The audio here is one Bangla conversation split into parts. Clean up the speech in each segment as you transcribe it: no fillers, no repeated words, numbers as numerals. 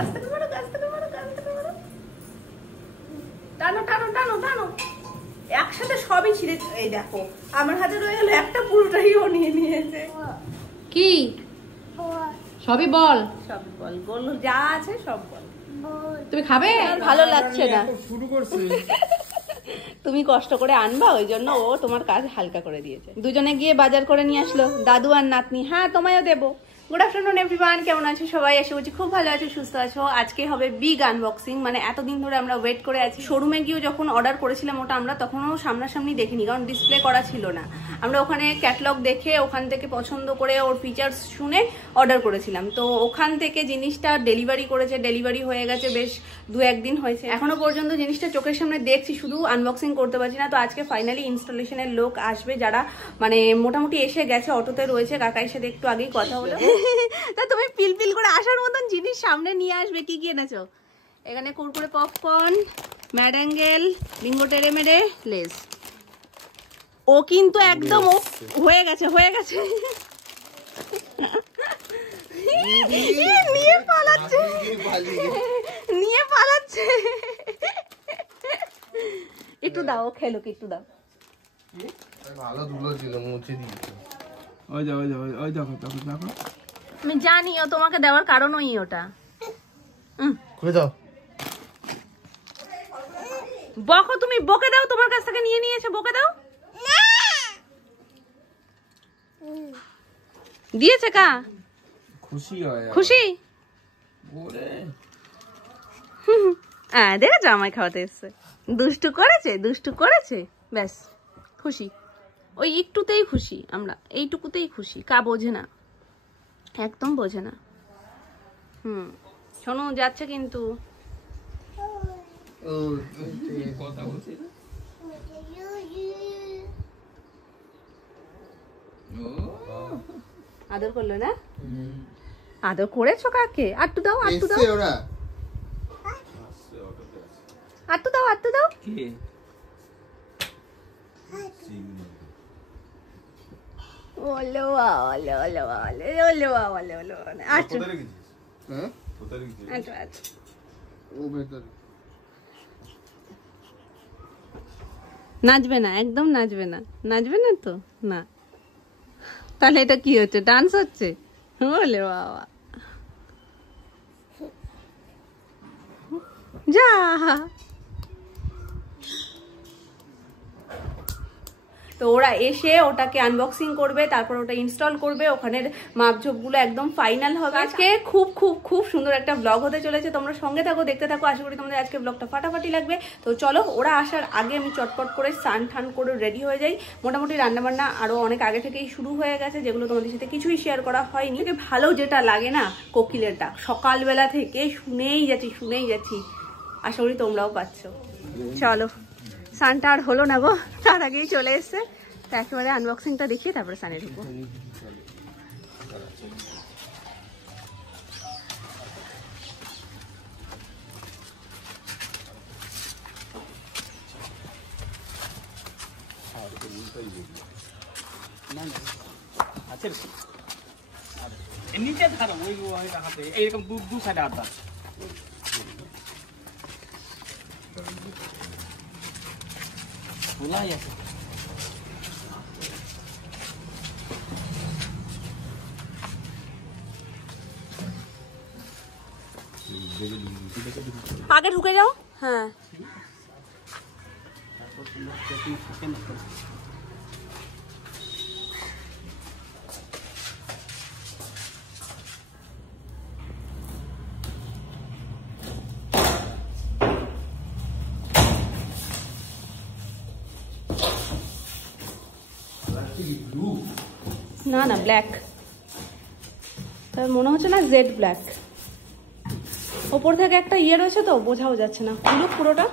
আস্তে করে মারো, আস্তে করে মারো, আস্তে করে মারো। টানো টানো টানো টানো, একসাথে সবই ছিঁড়ে। এই দেখো আমার হাতে রয়ে গেল একটা, পুরোটাই ও নিয়ে নিয়েছে। কি সবই বল, সবই বল, গোল যা আছে সব বল। তুমি খাবে? ভালো লাগছে না, শুরু করছি। তুমি কষ্ট করে আনবা, ওই জন্য ও তোমার কাজ হালকা করে দিয়েছে। দুজনে গিয়ে বাজার করে নিয়ে আসলো, দাদু আর নাতনি। হ্যাঁ তোমায়ও দেবো। গুড আফটারনুন এভরিওয়ান, কেমন আছো সবাই? এসে বলছি খুব ভালো আছো, সুস্থ আছো। আজকে হবে বিগ আনবক্সিং, মানে এতদিন ধরে আমরা ওয়েট করে আছি। শোরুমে গিয়েও যখন অর্ডার করেছিলাম ওটা আমরা তখনও সামনাসামনি দেখিনি, কারণ ডিসপ্লে করা ছিল না। আমরা ওখানে ক্যাটালগ দেখে ওখান থেকে পছন্দ করে ওর ফিচার্স শুনে অর্ডার করেছিলাম। তো ওখান থেকে জিনিসটা ডেলিভারি করেছে, ডেলিভারি হয়ে গেছে বেশ 2-1 দিন হয়েছে। এখনো পর্যন্ত জিনিসটা চোখের সামনে দেখছি, শুধু আনবক্সিং করতে পারছি না। তো আজকে ফাইনালি ইনস্টলেশনের লোক আসবে, যারা মানে মোটামুটি এসে গেছে, অটোতে রয়েছে। কাকার সাথে একটু আগেই কথা হলো। তা তুমি পিল করে আসার মতন জিনিস সামনে নিয়ে আসবে। কি কি এনেছো? এখানে কুরকুরে, পপকর্ন, ম্যাডেঙ্গেল, বিঙ্গো টেরে মেরে, লেস। ও কিন্তু একদম হয়ে গেছে, হয়ে গেছে। নিয়ে পালাচ্ছে, নিয়ে পালাচ্ছে। একটু দাও, খেলো, একটু দাও। ভালো ধুলো ছিল, মুছে দিয়েছে। ওই যাও, ওই যাও, ওই দেখো দেখো দেখো। আমি জানি ও তোমাকে দেওয়ার কারণ ওই ওটা। খুলে দাও। বকো, তুমি বকে দাও, তোমার কাছ থেকে নিয়ে নিয়েছে, বকে দাও। দিয়েছে কা? খুশি হয়, খুশি? ওরে দেখো জামাই খাওয়াতে এসছে। দুষ্টু করেছে, দুষ্টু করেছে, ব্যাস খুশি। ওই একটুতেই খুশি, আমরা এইটুকুতেই খুশি। কা বোঝে না, একদম বোঝে না। শোনো যাচ্ছে কিন্তু। কথা বলছি না। আদর করলো না? আদর করেছো কাকে? আটটু দাও, আটটু দাও, ওরা আটটু দাও, আটটু দাও। কে? ওলো ওলো ওলো ওলো ওলো ওলো ওলো। আচ্ছা হ্যাঁ, আচ্ছা আচ্ছা। ও ভেতরে নাচবে না, একদম নাচবে না, নাচবে না তো না। তাহলে এটা কি হচ্ছে? ডান্স হচ্ছে? বলে বাবা, যা। তো ওরা এসে ওটাকে আনবক্সিং করবে, তারপর ওটা ইনস্টল করবে, ওখানের মাপঝোপগুলো একদম ফাইনাল হবে। আজকে খুব খুব খুব সুন্দর একটা ব্লগ হতে চলেছে, তোমরা সঙ্গে থাকো, দেখতে থাকো। আশা করি তোমাদের আজকে ব্লগটা ফাটাফাটি লাগবে। তো চলো, ওরা আসার আগে আমি চটপট করে স্নান ঠান করে রেডি হয়ে যাই। মোটামুটি রান্নাবান্না আরও অনেক আগে থেকেই শুরু হয়ে গেছে, যেগুলো তোমাদের সাথে কিছুই শেয়ার করা হয়নি। ভালো যেটা লাগে না, কোকিলের ডাক। সকালবেলা থেকে শুনেই যাচ্ছি, শুনেই যাচ্ছি। আশা করি তোমরাও পাচ্ছ। চলো, সানটা আর হলো না গো, তার আগেই চলে এসছে। তো একেবারে আনবক্সিংটা দেখিয়ে তারপরে সানে ঢুকবো। নিচে ধরো, ওই হাতে এইরকম দু সাইডে হাত দাও। খোলাই আছে। আগে ঢুকে যাও। হ্যাঁ, না না ব্ল্যাক, তার মনে হচ্ছে না জেড ব্ল্যাক। ওপর থেকে একটা ইয়ে রয়েছে তো বোঝাও যাচ্ছে না, পুরোটা।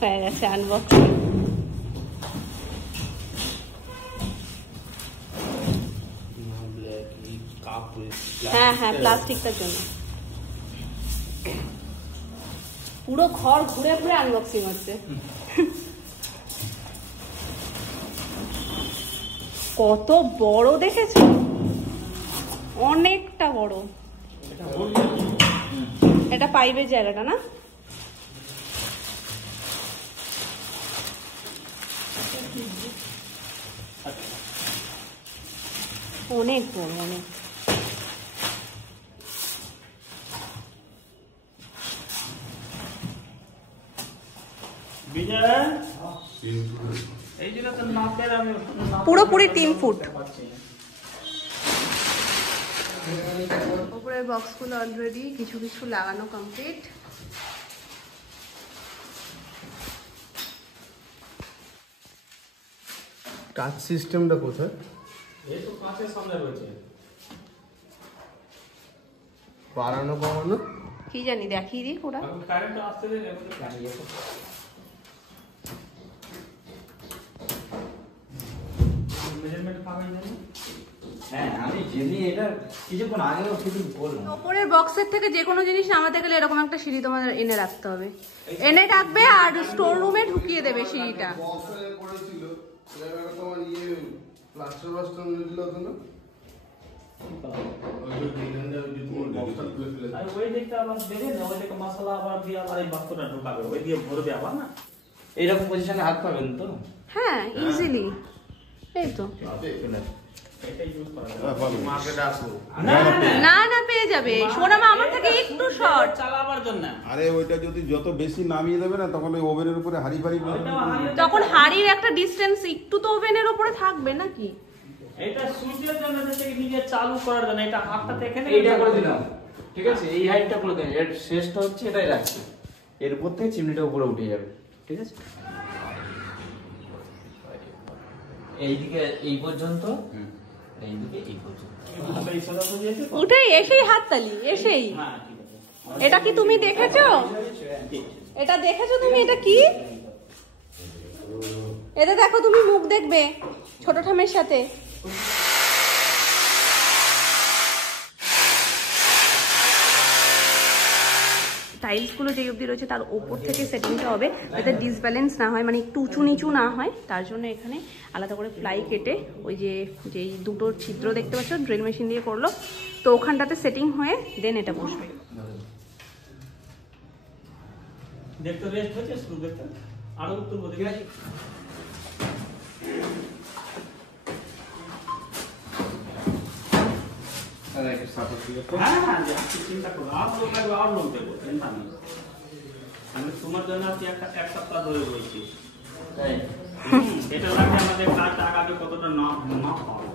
হয়ে গেছে আনবক্সিং। হ্যাঁ হ্যাঁ, প্লাস্টিকটার জন্য। পুরো ঘর ঘুরে ঘুরে আনবক্সিং হচ্ছে। কত বড় দেখেছো, অনেকটা বড়। এটা পাইপের জায়গাটা না? অনেক বড়, অনেক। পুরোপুরি 3 ফুট। উপরের বক্সগুলো অলরেডি কিছু কিছু লাগানো কমপ্লিট। টাচ সিস্টেমটা কোথায়? এই তো কাঁচের সামনে রয়েছে। বাড়ানো কমানো কি জানি, দেখিয়ে দিই ওরা। কারেন্ট আসতে দেন, এর মধ্যে পানি আছে। মেজারমেন্ট পাবেন জানেন? হ্যাঁ, আমি যেমনি এটা কিছুক্ষণ আগেও শুধু বললাম। ওপরের বক্সের থেকে যে কোনো জিনিস নামাতে গেলে এরকম একটা সিঁড়ি তোমাদের এনে রাখতে হবে। এনে রাখবে আর স্টোর রুমে ঢুকিয়ে দেবে সিঁড়িটা। বক্সে পড়েছিল, এবার তোমার প্লাস্টার বাস্টার দিল তো না? ওই দিকটা আবার দেবে না, ওই দিকে মশলা আবার দিয়ে আবার এই বাক্সটা ঢোকাবে, ওই দিয়ে ভরবে আবার না। এইরকম পজিশনে হাত পাবেন তো? হ্যাঁ, ইজিলি। এই তো। এটা ইউজ করা যাবে। মার্কেটে আসবো না না, পেয়ে যাবে। সোনামা আমার থেকে একটু শর্ট চালাবার জন্য। আরে ওইটা যদি যত বেশি নামিয়ে দেবে না, তখন ওই ওভেনের উপরে হাড়ি ফাড়ি তখন হাড়ির একটা ডিসটেন্স একটু তো ওভেনের উপরে থাকবে নাকি? এটা সুইচের জন্য হচ্ছে কি নিজে চালু করার জন্য, এটা হাতটা এখানে এইটা করে দিলাম, ঠিক আছে? এই হাইটটা করে দিলাম, এর শেষটা হচ্ছে এটাই রাখছি, এর উপর থেকে চিমনিটা উপরে উঠে যাবে, ঠিক আছে? এইদিকে এই পর্যন্ত, এইদিকে এই পর্যন্ত। এই সাদা বুঝিয়েছে তো? উঠে এসেই হাততালি, এসেই। হ্যাঁ, ঠিক আছে। এটা কি তুমি দেখেছো? এটা দেখেছো তুমি? এটা কি? এটা দেখো, তুমি মুখ দেখবে ছোট ঠামের সাথে। টাইলসগুলো যেই অবধি রয়েছে তার ওপর থেকে সেটিংটা হবে, যাতে ডিসব্যালেন্স না হয়, মানে একটু উঁচু নিচু না হয়। তার জন্য এখানে আলাদা করে প্লাই কেটে ওই যেই দুটো ছিদ্র দেখতে পাচ্ছ ড্রিল মেশিন দিয়ে করলো, তো ওখানটাতে সেটিং হয়ে দেন এটা বসবে। দেখতে রেস্ট হচ্ছে, শুরু দেখতে আরো উত্তর বলতে গেছি। হ্যাঁ হ্যাঁ, চিন্তা করো, আর লোক লাগবে, আর লোক দেবো, চিন্তা নেই। আমি তোমার জন্য আজকে এক সপ্তাহ ধরে রয়েছি। এটা লাগবে আমাদের কাজ আগাবে কতটা না পাবো।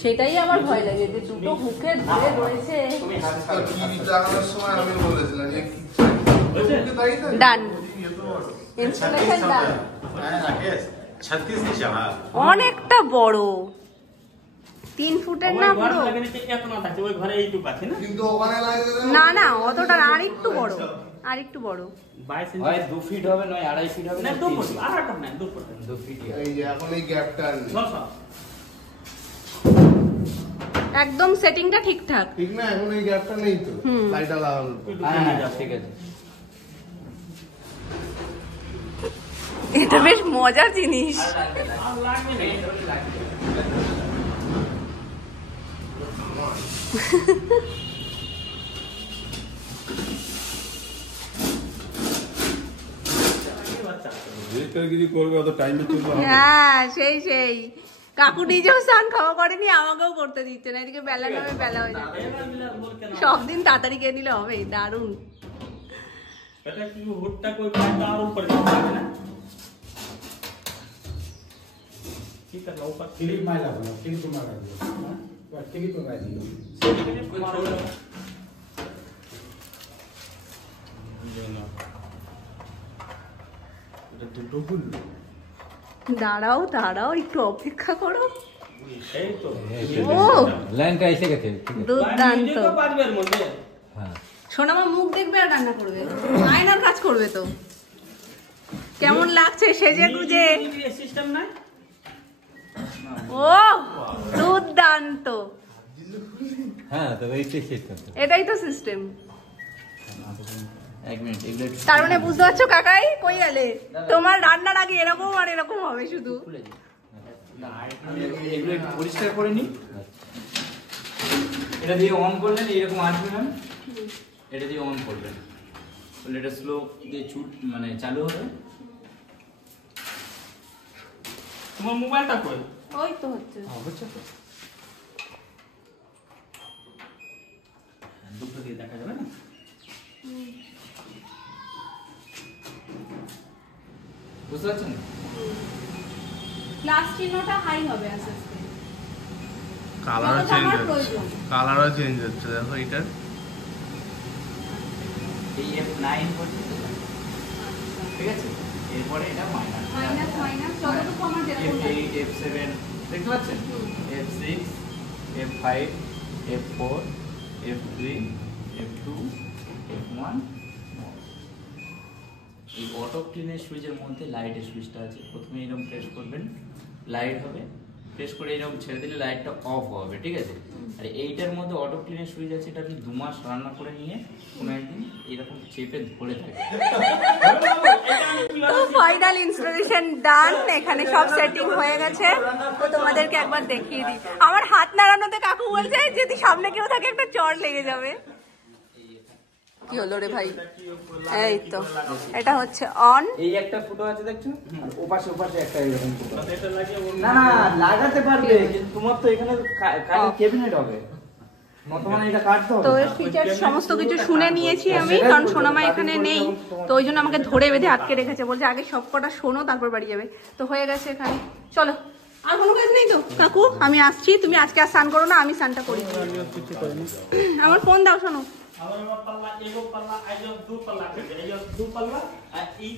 সেটাই আমার ভয় লাগে যে দুটো হুকে ধরে রয়েছে। সময় আমি বলেছিলাম ডান, ইনস্টলেশন ডান। অনেকটা বড়, 3 ফুটের না পুরো। ওই ঘরে এইটুকু আছে না, কিন্তু ওখানে না না, অতটা না, আরেকটু বড়, আরেকটু বড়। 22 ইঞ্চি, হয় 2 ফিট হবে, নয় 2.5 ফিট হবে, না না 2 3 ফুট, ফিট। আর একটা না 2 ফুট, 2 ফিট এই যে এখন এই গ্যাপটা নেই। একদম সেটিংটা ঠিকঠাক। ঠিক না, এখন এই গ্যাপটা নেই তো, লাইটটা লাগানো। হ্যাঁ, ঠিক আছে। এটা বেশ মজার জিনিস। আর লাগবে না, এটা লাগবে। রেজিস্টারগিরি করবে, অত টাইমে চলবে। হ্যাঁ, সেই কাকু নিজেও স্নান খাওয়া করেনি, আমাকেও করতে দিচ্ছে না। এদিকে বেলা নামে বেলা হয়ে যাবে। সব দিন তাড়াতাড়ি খেয়ে নিলে হবে। দারুণ। এটা কি হুডটা কই পাটা আর উপরে যাবে না, ঠিক আছে? ऊपर क्लिप मारा बोला, क्लिप मारा दिया, हां क्लिप मारा दिया। দাঁড়াও দাঁড়াও, একটু অপেক্ষা করো। এই তো ও লাইনটা এসে গেছে, ঠিক আছে? দুর্দান্ত। নিজে তো পারবে এর মধ্যে। হ্যাঁ, সোনামা মুখ দেখবে আর রান্না করবে, আয়নার কাজ করবে তো। কেমন লাগছে সেজে গুজে? সিস্টেম নাই। ও দুর্দান্ত, হ্যাঁ তবে এইটাই সিস্টেম। এটাই তো সিস্টেম। এক মিনিট, এগুলো একটু তার মানে বুঝতে পারছো কাকাই কই গেলে? তোমার রান্নার আগে এরকম আর এরকম হবে শুধু। খুলে দিই। আমি এগুলো একটু পরিষ্কার করে নিই। এটা দিয়ে অন করলেন এইরকম আসবে ম্যাম, এটা দিয়ে অন করবেন, বলে এটা স্লো দিয়ে মানে চালু হবে। তোমার মোবাইলটা কই? ওই তো হচ্ছে। হচ্ছে তো, দুটো দিয়ে দেখা যাবে না? বুঝতে পারছেন? প্লাস চিহ্নটা হাই হবে আস্তে আস্তে। কালারও যতটা চেঞ্জ আমার হচ্ছে, প্রয়োজন। কালারও চেঞ্জ হচ্ছে, দেখো এটার। এই F9 পর্যন্ত, ঠিক আছে? এরপরে এটা মাইনাস মাইনাস মাইনাস যতটুকু আমার যেরকম লাগে। F8 F7 দেখতে পাচ্ছেন? F6 F5 F4 F3 F2 F1। এই অটো ক্লিনের সুইচের মধ্যে লাইটের সুইচটা আছে, প্রথমে এরকম প্রেস করবেন, লাইট হবে, প্রেস করে এরকম ছেড়ে দিলে লাইটটা অফ হবে, ঠিক আছে? আর এইটার মধ্যে অটো ক্লিনের সুইচ আছে, এটা আপনি 2 মাস রান্না করে নিয়ে কোনো একদিন এরকম চেপে ধরে থাকবেন। তো ফাইনাল ইনস্টলেশন ডান, এখানে সব সেটিং হয়ে গেছে। তো তোমাদেরকে একবার দেখিয়ে দিই। আমার হাত নাড়ানোতে কাকু বলছে যদি সামনে কেউ থাকে একটা চড় লেগে যাবে। কি হলো রে ভাই? এই তো এটা হচ্ছে অন। এই একটা ফুটো আছে দেখছো, আর ওপাশে ওপাশে একটা এরকম ফুটো আছে। এটা লাগিয়ে অন্য না লাগাতে পারবে, কিন্তু তোমার তো এখানে কাঠের ক্যাবিনেট হবে, বর্তমানে এটা কাটতে হবে। তো এর ফিচার্স সমস্ত কিছু শুনে নিয়েছি আমি, কারণ সোনামা এখানে নেই, তো ওই জন্য আমাকে ধরে বেঁধে আটকে রেখেছে, বলছে আগে সব কটা শোনো তারপর বাড়ি যাবে। তো হয়ে গেছে এখানে, চলো। আর কোনো কাজ নেই তো কাকু? আমি আসছি, তুমি আজকে আর স্নান করো না, আমি স্নানটা করি। আমার ফোন দাও, শোনো। আমার পাল্লা এগো পাল্লা আইজো দু পাল্লা করবে, এই দু পাল্লা আর এই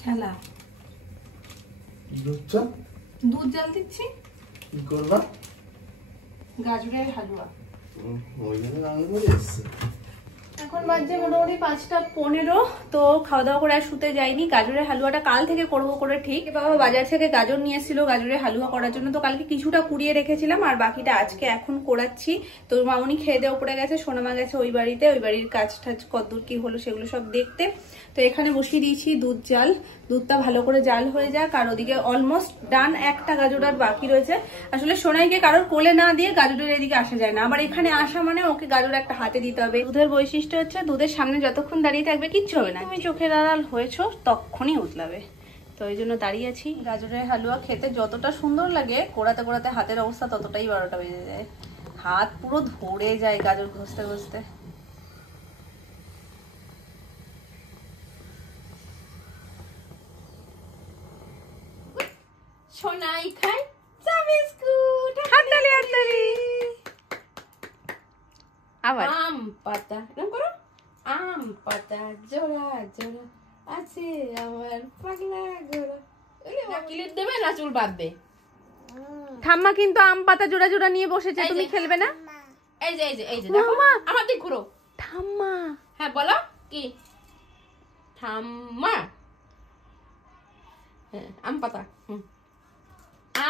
খেলা দুধ চা দুধ জাল দিচ্ছি, কি করবা? গাজরের হালুয়া। ওই জন্য রান্না করে এসছে। এখন বাজছে মোটামুটি 5টা 15। তো খাওয়া দাওয়া করে আর শুতে যাইনি। গাজরের হালুয়াটা কাল থেকে করবো করে ঠিক। বাবা বাজার থেকে গাজর নিয়ে এসেছিল গাজরের হালুয়া করার জন্য, তো কালকে কিছুটা কুড়িয়ে রেখেছিলাম আর বাকিটা আজকে এখন করাচ্ছি। তো মামুনি খেয়ে দেওয়া উপরে গেছে, সোনামা গেছে ওই বাড়িতে, ওই বাড়ির কাজ টাজ কতদূর কি হলো সেগুলো সব দেখতে। তো এখানে বসিয়ে দিয়েছি দুধ জাল, দুধটা ভালো করে জাল হয়ে যাক। আর ওদিকে অলমোস্ট ডান, একটা গাজর আর বাকি রয়েছে। আসলে সোনাইকে কারোর কোলে না দিয়ে গাজরের এদিকে আসা যায় না, আবার এখানে আসা মানে ওকে গাজর একটা হাতে দিতে হবে। দুধের বৈশিষ্ট্য হচ্ছে দুধের সামনে যতক্ষণ দাঁড়িয়ে থাকবে কিচ্ছু হবে না, তুমি চোখের আড়াল হয়েছো তখনই উতলাবে। তো এই জন্য দাঁড়িয়ে আছি। গাজরের হালুয়া খেতে যতটা সুন্দর লাগে, কোড়াতে কোড়াতে হাতের অবস্থা ততটাই 12টা বেজে যায়, হাত পুরো ধরে যায় গাজর ঘষতে ঘষতে। সোনাই খাই চা বিস্কুট, হাততালি হাততালি। আবার আম পাতা এরকম করো, আম পাতা জোড়া জোড়া আছে আমার পাগলা গোরা। ক্লিপ দেবে না চুল বাঁধবে। ঠাম্মা কিন্তু আম পাতা জোড়া জোড়া নিয়ে বসেছে, তুমি খেলবে না? এই যে এই যে এই যে দেখো, আমার দিক ঘুরো। ঠাম্মা, হ্যাঁ বলো কি? ঠাম্মা, হ্যাঁ আম পাতা,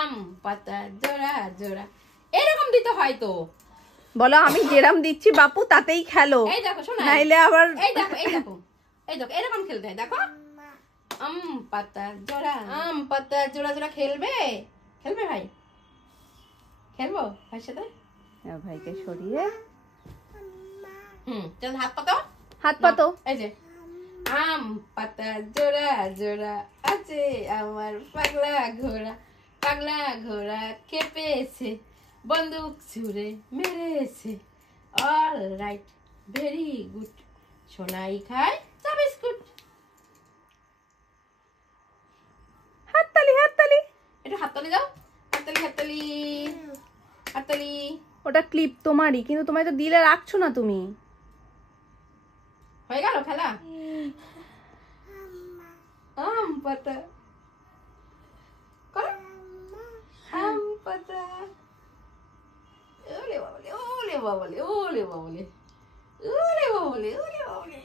আম পাতা জোড়া জোড়া এরকম দিতে হয় তো। বলো আমি যেরাম দিচ্ছি বাপু তাতেই খেলো, এই দেখো শোনা, নাইলে আবার এই দেখো এই দেখো এই দেখো এরকম খেলতে হয়। দেখো আম পাতা জোড়া, আম পাতা জোড়া জোড়া খেলবে, খেলবে ভাই? খেলবো ভাইয়ের সাথে? ভাইকে সরিয়ে চল হাত পাতো, হাত পাতো। এই যে আম পাতা জোড়া জোড়া আছে আমার পাগলা ঘোড়া, পাগলা ঘোড়া খেপেছে বন্দুক ছুড়ে মেরেছে, all right very good, Sonai খায় চা বিস্কুট। হাততালি হাততালি, একটু হাততালি দাও, হাততালি হাততালি হাততালি। ওটা ক্লিপ তোমারই, কিন্তু তোমায় তো দিলে রাখছো না তুমি। হয়ে গেল খেলা? আম পাতা কর, আম পাতা। ওলে বাবলে, ওলে বাবলে, ওলে বাবলে, ওলে বাবলে, ওলে বাবলে।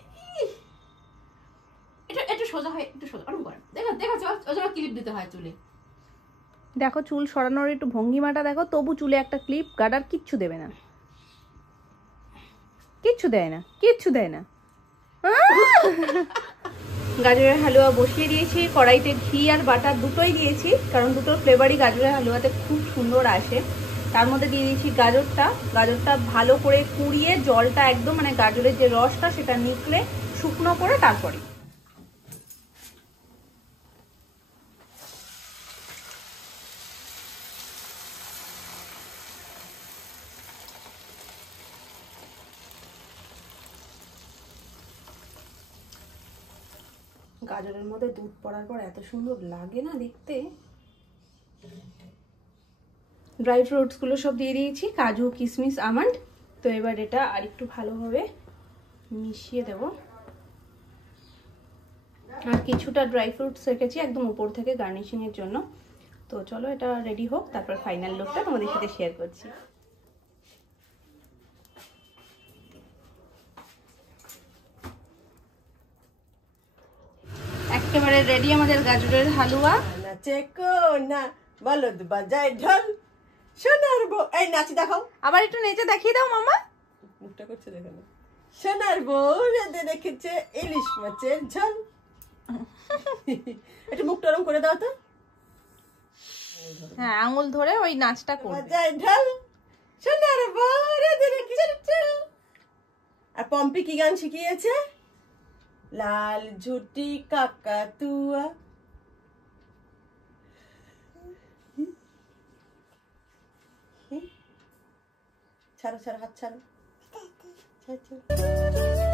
এটা একটু সোজা হয়, একটু সোজা। ওরকম করেন, দেখো দেখো, ওই জন্য ক্লিপ দিতে হয় চুলে। দেখো চুল সরানোর একটু ভঙ্গিমাটা দেখো, তবু চুলে একটা ক্লিপ গার্ডার কিচ্ছু দেবে না, কিচ্ছু দেয় না, কিচ্ছু দেয় না। গাজরের হালুয়া বসিয়ে দিয়েছি, কড়াইতে ঘি আর বাটার দুটোই দিয়েছি, কারণ দুটোর ফ্লেভারই গাজরের হালুয়াতে খুব সুন্দর আসে। তার মধ্যে দিয়ে দিয়েছি গাজরটা ভালো করে কুড়িয়ে জলটা একদম মানে গাজরের যে রসটা সেটা নিকলে শুকনো করে তারপরে গাজরের মধ্যে দুধ পড়ার পর এত সুন্দর লাগে না দেখতে। ড্রাই ফ্রুটসগুলো সব দিয়ে দিয়েছি, কাজু কিশমিশ আমন্ড। তো এবার এটা আরেকটু ভালোভাবে মিশিয়ে দেব। আর কিছুটা ড্রাই ফ্রুটস রেখেছি একদম উপর থেকে গার্নিশিংয়ের জন্য। তো চলো এটা রেডি হোক, তারপর ফাইনাল লুকটা তোমাদের সাথে শেয়ার করছি। একেবারে রেডি আমাদের গাজরের হালুয়া। নাচে কোনা বলদ বাজায় ঢোল, সোনার বউ। এই নাচ দেখাও, আবার একটু নেচে দেখিয়ে দাও মামা। মুখটা করছে দেখো না। সোনার বউ রেঁধে রেখেছে ইলিশ মাছের ঝোল। একটু মুখটা ওরম করে দাও তো। হ্যাঁ, আঙুল ধরে ওই নাচটা করবে। বাজায় ঢোল, সোনার বউ রেঁধে রেখেছে। আর পম্পি কি গান শিখিয়েছে? লাল ঝুটি কাকাতুয়া। ছাড়ো ছাড়ো, হাত ছাড়ো, ছাড়ো।